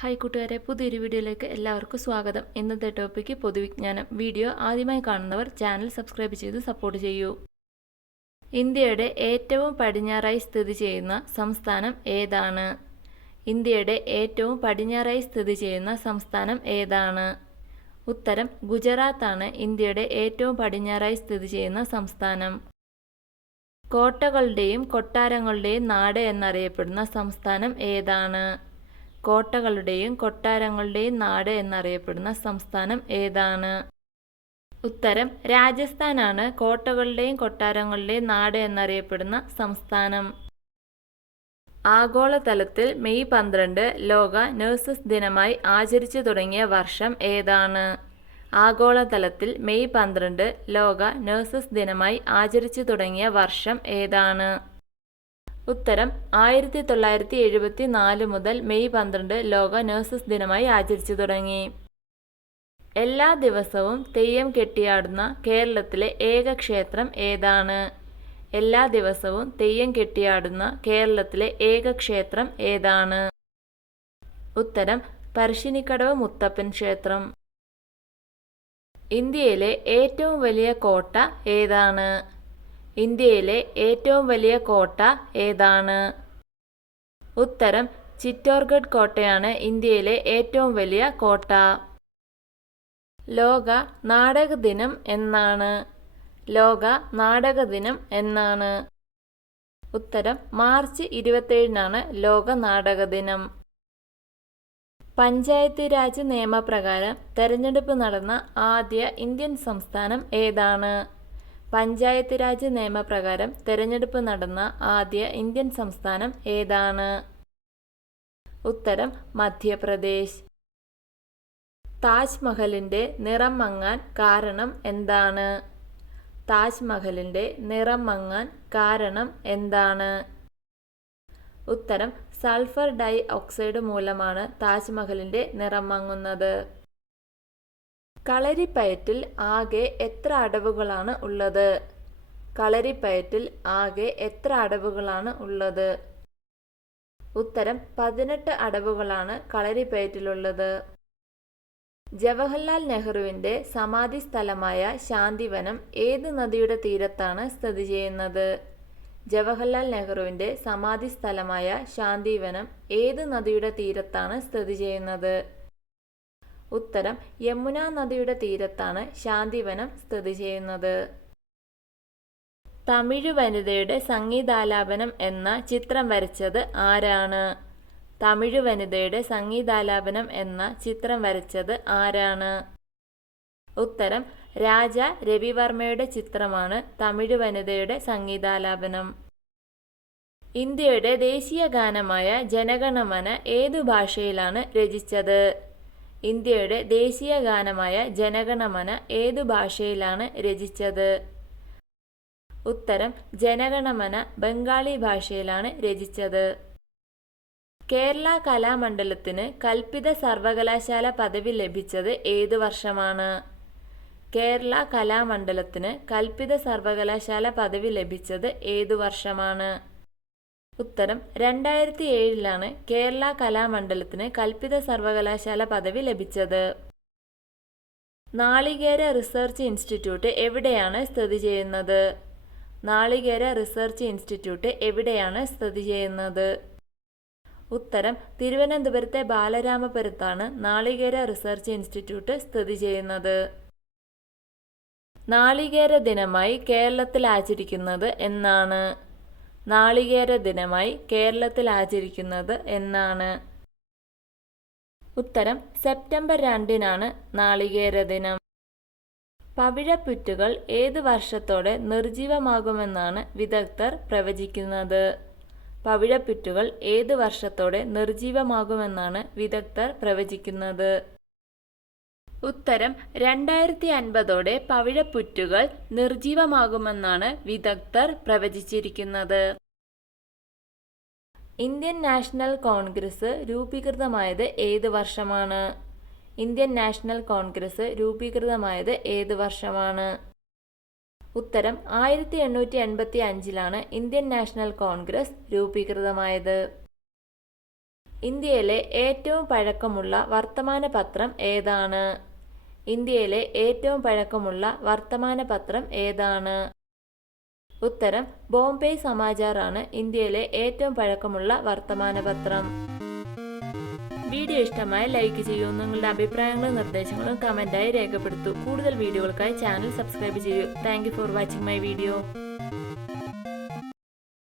Hi കൂട്ടുകാരെ, പുതിയൊരു വീഡിയോയിലേക്ക് എല്ലാവർക്കും സ്വാഗതം. ഇന്നത്തെ ടോപ്പിക്ക് പൊതുവിജ്ഞാനം. വീഡിയോ ആദ്യമായി കാണുന്നവർ ചാനൽ സബ്സ്ക്രൈബ് ചെയ്ത് സപ്പോർട്ട് ചെയ്യൂ. ഇന്ത്യയുടെ ഏറ്റവും പടിഞ്ഞാറായി സ്ഥിതി ചെയ്യുന്ന സംസ്ഥാനം ഏതാണ്? ഇന്ത്യയുടെ ഏറ്റവും പടിഞ്ഞാറായി സ്ഥിതി ചെയ്യുന്ന സംസ്ഥാനം ഏതാണ്? ഉത്തരം ഗുജറാത്താണ് ഇന്ത്യയുടെ ഏറ്റവും പടിഞ്ഞാറായി സ്ഥിതി ചെയ്യുന്ന സംസ്ഥാനം. കോട്ടകളുടെയും കൊട്ടാരങ്ങളുടെയും നാട് എന്നറിയപ്പെടുന്ന സംസ്ഥാനം ഏതാണ്? കോട്ടകളുടെയും കൊട്ടാരങ്ങളുടെയും നാട് എന്നറിയപ്പെടുന്ന സംസ്ഥാനം ഏതാണ്? ഉത്തരം രാജസ്ഥാനാണ് കോട്ടകളുടെയും കൊട്ടാരങ്ങളുടെയും നാട് എന്നറിയപ്പെടുന്ന സംസ്ഥാനം. ആഗോളതലത്തിൽ മെയ് 12 ലോക നഴ്സസ് ദിനമായി ആചരിച്ചു തുടങ്ങിയ വർഷം ഏതാണ്? ആഗോളതലത്തിൽ മെയ് 12 ലോക നഴ്സസ് ദിനമായി ആചരിച്ചു തുടങ്ങിയ വർഷം ഏതാണ്? ഉത്തരം 1974 മുതൽ മെയ് 12 ലോക നഴ്സസ് ദിനമായി ആചരിച്ചു തുടങ്ങി. എല്ലാ ദിവസവും തെയ്യം കെട്ടിയാടുന്ന കേരളത്തിലെ ഏക ക്ഷേത്രം ഏതാണ്? എല്ലാ ദിവസവും തെയ്യം കെട്ടിയാടുന്ന കേരളത്തിലെ ഏക ക്ഷേത്രം ഏതാണ്? ഉത്തരം പറശ്ശിനിക്കടവ് മുത്തപ്പൻ ക്ഷേത്രം. ഇന്ത്യയിലെ ഏറ്റവും വലിയ കോട്ട ഏതാണ്? ഇന്ത്യയിലെ ഏറ്റവും വലിയ കോട്ട ഏതാണ്? ഉത്തരം ചിറ്റോർഗഡ് കോട്ടയാണ് ഇന്ത്യയിലെ ഏറ്റവും വലിയ കോട്ട. ലോക നാടക ദിനം എന്നാണ്? ലോക നാടക ദിനം എന്നാണ്? ഉത്തരം മാർച്ച് 27 ലോക നാടക ദിനം. പഞ്ചായത്ത് രാജ് നിയമപ്രകാരം തെരഞ്ഞെടുപ്പ് നടന്ന ആദ്യ ഇന്ത്യൻ സംസ്ഥാനം ഏതാണ്? പഞ്ചായത്ത് രാജ് നിയമപ്രകാരം തെരഞ്ഞെടുപ്പ് നടന്ന ആദ്യ ഇന്ത്യൻ സംസ്ഥാനം ഏതാണ്? ഉത്തരം മധ്യപ്രദേശ്. താജ്മഹലിന്റെ നിറം മങ്ങാൻ കാരണം എന്താണ്? താജ്മഹലിന്റെ നിറം മങ്ങാൻ കാരണം എന്താണ്? ഉത്തരം സൾഫർ ഡൈ ഓക്സൈഡ് മൂലമാണ് താജ്മഹലിന്റെ നിറം മങ്ങുന്നത്. കളരിപ്പയറ്റിൽ ആകെ എത്ര അടവുകളാണ് ഉള്ളത്? കളരിപ്പയറ്റിൽ ആകെ എത്ര അടവുകളാണ് ഉള്ളത്? ഉത്തരം 18 അടവുകളാണ് കളരിപ്പയറ്റിലുള്ളത്. ജവഹർലാൽ നെഹ്റുവിന്റെ സമാധി സ്ഥലമായ ശാന്തിവനം ഏത് നദിയുടെ തീരത്താണ് സ്ഥിതി ചെയ്യുന്നത്? ജവഹർലാൽ നെഹ്റുവിന്റെ സമാധി സ്ഥലമായ ശാന്തിവനം ഏത് നദിയുടെ തീരത്താണ് സ്ഥിതി ചെയ്യുന്നത്? ഉത്തരം യമുന നദിയുടെ തീരത്താണ് ശാന്തിവനം സ്ഥിതി ചെയ്യുന്നത്. തമിഴ് വനിതയുടെ സംഗീതാലാപനം എന്ന ചിത്രം വരച്ചത് ആരാണ്? തമിഴ് വനിതയുടെ സംഗീതാലാപനം എന്ന ചിത്രം വരച്ചത് ആരാണ്? ഉത്തരം രാജ രവിവർമ്മയുടെ ചിത്രമാണ് തമിഴ് വനിതയുടെ സംഗീതാലാപനം. ഇന്ത്യയുടെ ദേശീയ ഗാനമായ ജനഗണമന ഏതു ഭാഷയിലാണ് രചിച്ചത്? ഇന്ത്യയുടെ ദേശീയ ഗാനമായ ജനഗണമന ഏതു ഭാഷയിലാണ് രചിച്ചത്? ഉത്തരം ജനഗണമന ബംഗാളി ഭാഷയിലാണ് രചിച്ചത്. കേരള കലാമണ്ഡലത്തിന് കൽപ്പിത സർവകലാശാല പദവി ലഭിച്ചത് ഏതു വർഷമാണ്? കേരള കലാമണ്ഡലത്തിന് കൽപ്പിത സർവകലാശാല പദവി ലഭിച്ചത് ഏതു വർഷമാണ്? ഉത്തരം 2007 കേരള കലാമണ്ഡലത്തിന് കൽപ്പിത സർവകലാശാല പദവി ലഭിച്ചത്. നാളികേര റിസർച്ച് ഇൻസ്റ്റിറ്റ്യൂട്ട് എവിടെയാണ് സ്ഥിതി ചെയ്യുന്നത്? നാളികേര റിസർച്ച് ഇൻസ്റ്റിറ്റ്യൂട്ട് എവിടെയാണ് സ്ഥിതി ചെയ്യുന്നത്? ഉത്തരം തിരുവനന്തപുരത്തെ ബാലരാമപുരത്താണ് നാളികേര റിസർച്ച് ഇൻസ്റ്റിറ്റ്യൂട്ട് സ്ഥിതി ചെയ്യുന്നത്. നാളികേര ദിനമായി കേരളത്തിൽ ആചരിക്കുന്നത് എന്നാണ്? നാളികേര ദിനമായി കേരളത്തിൽ ആചരിക്കുന്നത് എന്നാണ്? ഉത്തരം സെപ്റ്റംബർ 2 നാളികേര ദിനം. പവിഴപ്പുറ്റുകൾ ഏത് വർഷത്തോടെ നിർജീവമാകുമെന്നാണ് വിദഗ്ധർ പ്രവചിക്കുന്നത്? പവിഴപ്പുറ്റുകൾ ഏത് വർഷത്തോടെ നിർജീവമാകുമെന്നാണ് വിദഗ്ധർ പ്രവചിക്കുന്നത്? ഉത്തരം 2050 പവിഴപ്പുറ്റുകൾ നിർജീവമാകുമെന്നാണ് വിദഗ്ധർ പ്രവചിച്ചിരിക്കുന്നത്. ഇന്ത്യൻ നാഷണൽ കോൺഗ്രസ് രൂപീകൃതമായത് ഏത് വർഷമാണ്? ഇന്ത്യൻ നാഷണൽ കോൺഗ്രസ് രൂപീകൃതമായത് ഏത് വർഷമാണ്? ഉത്തരം 1885 ഇന്ത്യൻ നാഷണൽ കോൺഗ്രസ് രൂപീകൃതമായത്. ഇന്ത്യയിലെ ഏറ്റവും പഴക്കമുള്ള വർത്തമാന പത്രം ഏതാണ്? ഇന്ത്യയിലെ ഏറ്റവും പഴക്കമുള്ള വർത്തമാന പത്രം ഏതാണ്? ഉത്തരം ബോംബെ സമാചാർ ആണ് ഇന്ത്യയിലെ ഏറ്റവും പഴക്കമുള്ള വർത്തമാന പത്രം. വീഡിയോ ഇഷ്ടമായ ലൈക്ക് ചെയ്യൂ. നിങ്ങളുടെ അഭിപ്രായങ്ങളും നിർദ്ദേശങ്ങളും കമന്റായി രേഖപ്പെടുത്തൂ. കൂടുതൽ വീഡിയോകൾക്കായി ചാനൽ സബ്സ്ക്രൈബ് ചെയ്യൂ. Thank you for watching my video.